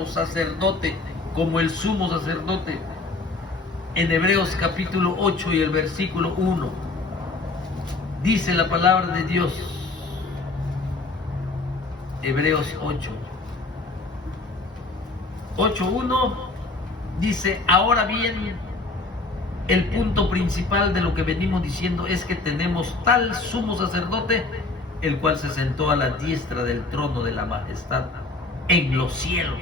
como sacerdote, como el sumo sacerdote. En Hebreos capítulo 8 y el versículo 1, dice la palabra de Dios, Hebreos 8:1, dice: ahora bien, el punto principal de lo que venimos diciendo es que tenemos tal sumo sacerdote, el cual se sentó a la diestra del trono de la majestad en los cielos.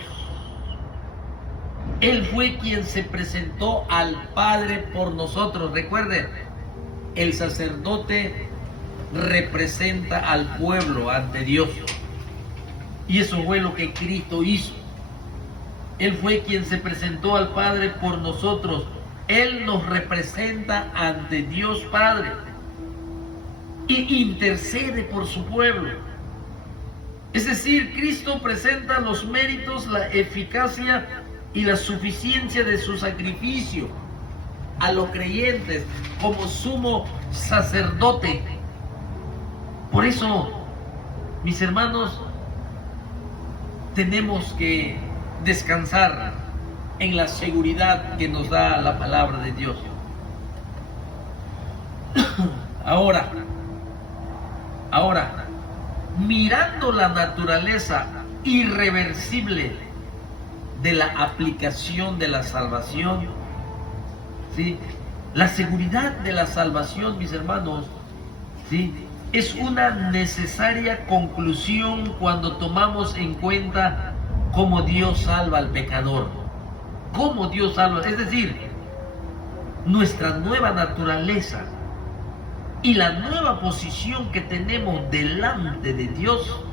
Él fue quien se presentó al Padre por nosotros. Recuerden, el sacerdote representa al pueblo ante Dios. Y eso fue lo que Cristo hizo. Él fue quien se presentó al Padre por nosotros. Él nos representa ante Dios Padre y intercede por su pueblo. Es decir, Cristo presenta los méritos, la eficacia y la suficiencia de su sacrificio a los creyentes como sumo sacerdote. Por eso, mis hermanos, tenemos que descansar en la seguridad que nos da la palabra de Dios. Ahora, mirando la naturaleza irreversible de la aplicación de la salvación, ¿sí? La seguridad de la salvación, mis hermanos, ¿sí?, es una necesaria conclusión cuando tomamos en cuenta cómo Dios salva al pecador. Cómo Dios salva, es decir, nuestra nueva naturaleza y la nueva posición que tenemos delante de Dios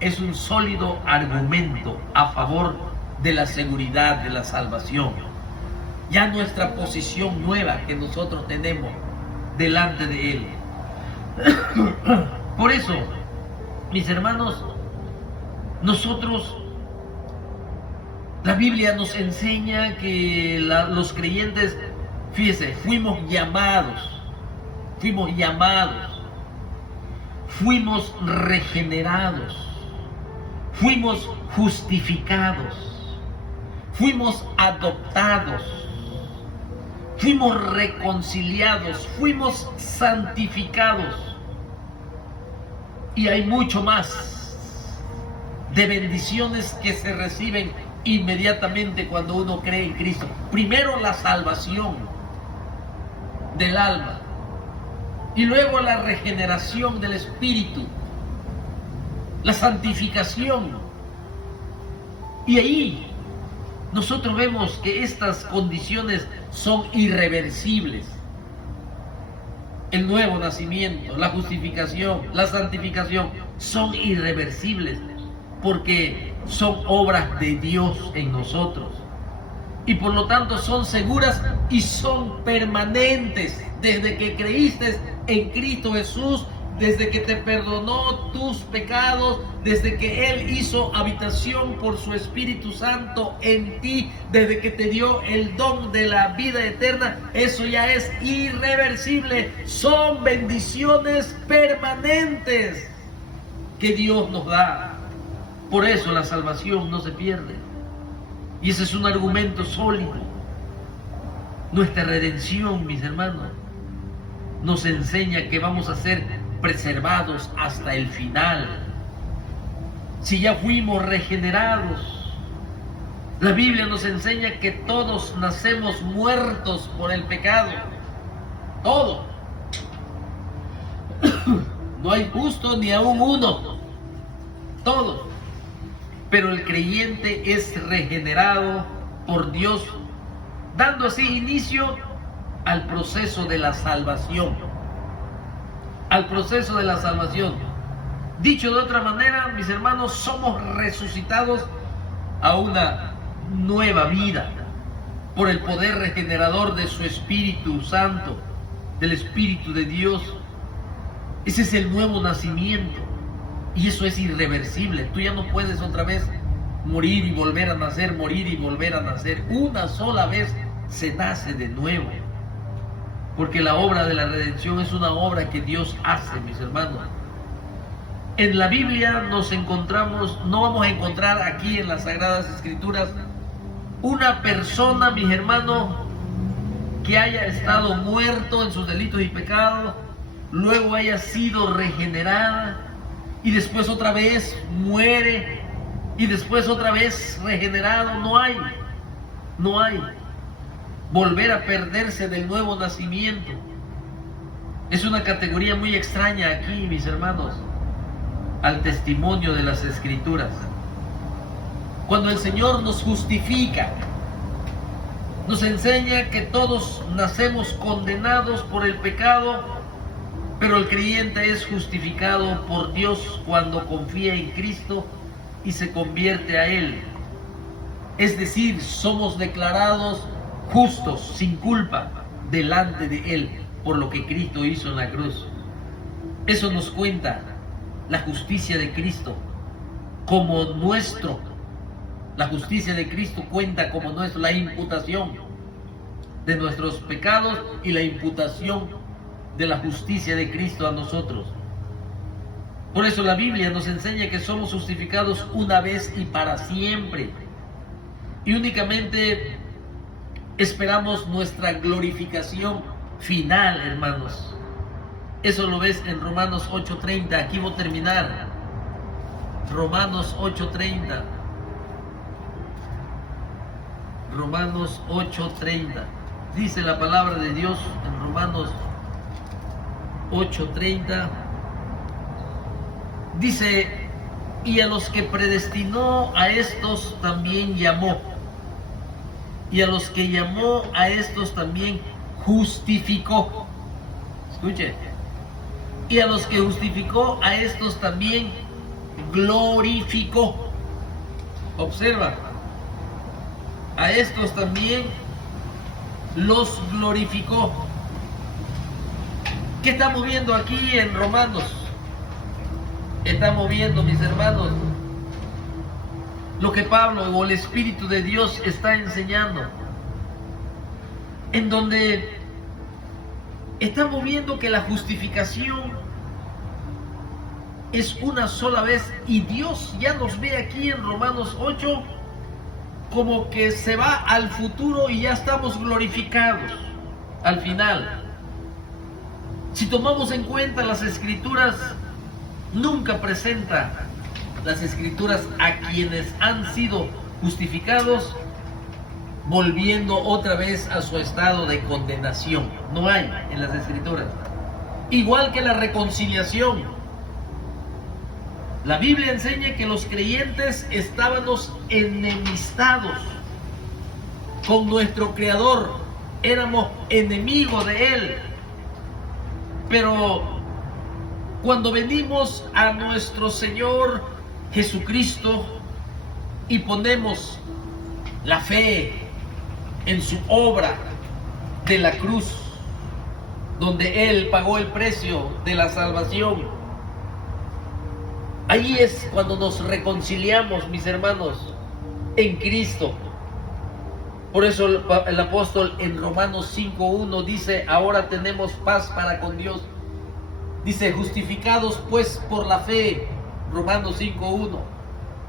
es un sólido argumento a favor de la seguridad de la salvación. Ya nuestra posición nueva que nosotros tenemos delante de Él. Por eso, mis hermanos, nosotros, la Biblia nos enseña que los creyentes, fíjese, fuimos llamados, fuimos regenerados, fuimos justificados, fuimos adoptados, fuimos reconciliados, fuimos santificados. Y hay mucho más de bendiciones que se reciben inmediatamente cuando uno cree en Cristo. Primero la salvación del alma y luego la regeneración del espíritu, la santificación. Y ahí nosotros vemos que estas condiciones son irreversibles. El nuevo nacimiento, la justificación, la santificación son irreversibles porque son obras de Dios en nosotros. Y por lo tanto son seguras y son permanentes. Desde que creíste en Cristo Jesús, desde que te perdonó tus pecados, desde que Él hizo habitación por su Espíritu Santo en ti, desde que te dio el don de la vida eterna, eso ya es irreversible. Son bendiciones permanentes que Dios nos da. Por eso la salvación no se pierde. Y ese es un argumento sólido. Nuestra redención, mis hermanos, nos enseña que vamos a ser preservados hasta el final. Si ya fuimos regenerados, la Biblia nos enseña que todos nacemos muertos por el pecado. Todos. No hay justo ni aún uno. Todos. Pero el creyente es regenerado por Dios, dando así inicio al proceso de la salvación. Al proceso de la salvación. Dicho de otra manera, mis hermanos, somos resucitados a una nueva vida por el poder regenerador de su Espíritu Santo, del Espíritu de Dios. Ese es el nuevo nacimiento y eso es irreversible. Tú ya no puedes otra vez morir y volver a nacer, morir y volver a nacer. Una sola vez se nace de nuevo. Porque la obra de la redención es una obra que Dios hace, mis hermanos. En la Biblia nos encontramos, no vamos a encontrar aquí en las Sagradas Escrituras una persona, mis hermanos, que haya estado muerto en sus delitos y pecados, luego haya sido regenerada y después otra vez muere y después otra vez regenerado. No hay. Volver a perderse del nuevo nacimiento es una categoría muy extraña aquí, mis hermanos, al testimonio de las Escrituras. Cuando el Señor nos justifica, nos enseña que todos nacemos condenados por el pecado, pero el creyente es justificado por Dios cuando confía en Cristo y se convierte a Él. Es decir, somos declarados justos, sin culpa, delante de Él, por lo que Cristo hizo en la cruz. Eso nos cuenta la justicia de Cristo como nuestro. La justicia de Cristo cuenta como nuestro, la imputación de nuestros pecados y la imputación de la justicia de Cristo a nosotros. Por eso la Biblia nos enseña que somos justificados una vez y para siempre. Y únicamente esperamos nuestra glorificación final, hermanos. Eso lo ves en Romanos 8:30. Aquí voy a terminar. Romanos 8:30. Romanos 8:30. Dice la palabra de Dios en Romanos 8:30. Dice, y a los que predestinó, a estos también llamó. Y a los que llamó, a estos también justificó. Escuche. Y a los que justificó, a estos también glorificó. Observa. A estos también los glorificó. ¿Qué estamos viendo aquí en Romanos? Estamos viendo, mis hermanos, lo que Pablo o el Espíritu de Dios está enseñando, en donde estamos viendo que la justificación es una sola vez, y Dios ya nos ve aquí en Romanos 8 como que se va al futuro y ya estamos glorificados al final. Si tomamos en cuenta las Escrituras, nunca presenta las Escrituras a quienes han sido justificados volviendo otra vez a su estado de condenación. No hay en las Escrituras. Igual que la reconciliación. La Biblia enseña que los creyentes estábamos enemistados con nuestro Creador. Éramos enemigos de Él. Pero cuando venimos a nuestro Señor Jesucristo y ponemos la fe en su obra de la cruz, donde Él pagó el precio de la salvación, ahí es cuando nos reconciliamos, mis hermanos, en Cristo. Por eso el apóstol en Romanos 5:1 dice, ahora tenemos paz para con Dios. Dice, justificados pues por la fe, Romanos 5:1,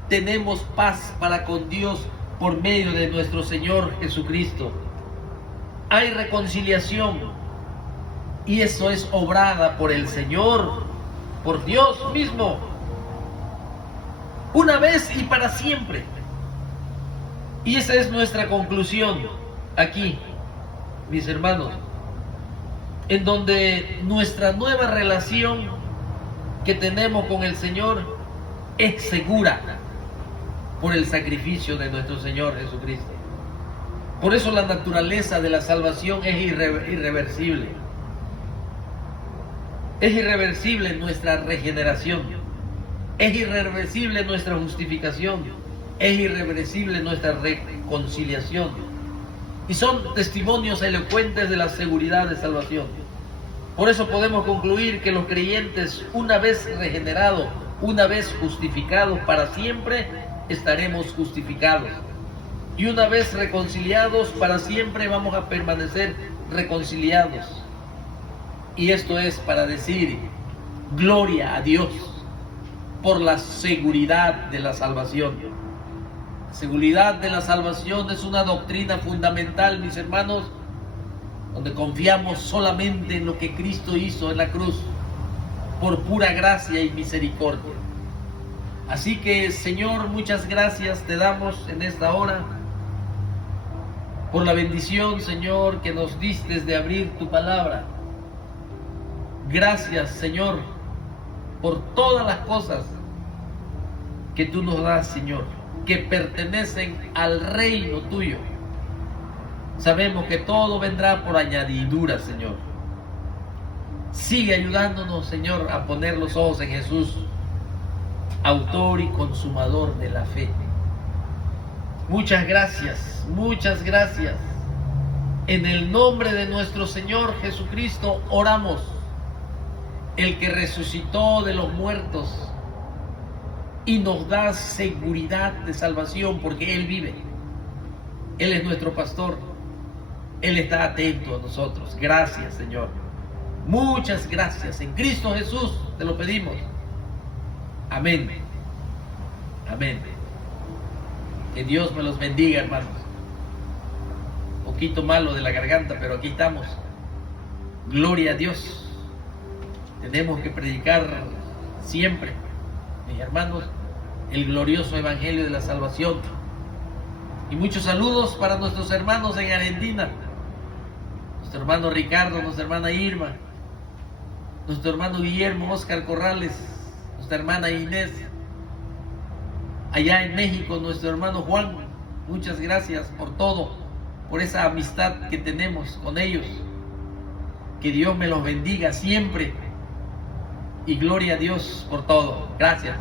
tenemos paz para con Dios por medio de nuestro Señor Jesucristo. Hay reconciliación, y eso es obrada por el Señor, por Dios mismo, una vez y para siempre. Y esa es nuestra conclusión aquí, mis hermanos, en donde nuestra nueva relación que tenemos con el Señor es segura por el sacrificio de nuestro Señor Jesucristo. Por eso la naturaleza de la salvación es irreversible. Es irreversible nuestra regeneración. Es irreversible nuestra justificación. Es irreversible nuestra reconciliación. Y son testimonios elocuentes de la seguridad de salvación. Por eso podemos concluir que los creyentes, una vez regenerados, una vez justificados para siempre, estaremos justificados. Y una vez reconciliados, para siempre vamos a permanecer reconciliados. Y esto es para decir, gloria a Dios. por la seguridad de la salvación. La seguridad de la salvación es una doctrina fundamental, mis hermanos, donde confiamos solamente en lo que Cristo hizo en la cruz, por pura gracia y misericordia. Así que, Señor, muchas gracias te damos en esta hora por la bendición, Señor, que nos diste de abrir tu palabra. Gracias, Señor, por todas las cosas que tú nos das, Señor, que pertenecen al reino tuyo. Sabemos que todo vendrá por añadidura, Señor. Sigue ayudándonos, Señor, a poner los ojos en Jesús, autor y consumador de la fe. Muchas gracias, muchas gracias. En el nombre de nuestro Señor Jesucristo oramos, el que resucitó de los muertos y nos da seguridad de salvación, porque Él vive. Él es nuestro pastor. Él está atento a nosotros. Gracias, Señor. Muchas gracias. En Cristo Jesús te lo pedimos. Amén. Amén. Que Dios me los bendiga, hermanos. Un poquito malo de la garganta, pero aquí estamos. Gloria a Dios. Tenemos que predicar siempre, mis hermanos, el glorioso evangelio de la salvación. Y muchos saludos para nuestros hermanos en Argentina. Nuestro hermano Ricardo, nuestra hermana Irma, nuestro hermano Guillermo Oscar Corrales, nuestra hermana Inés. Allá en México, nuestro hermano Juan. Muchas gracias por todo, por esa amistad que tenemos con ellos. Que Dios me los bendiga siempre. Y gloria a Dios por todo. Gracias.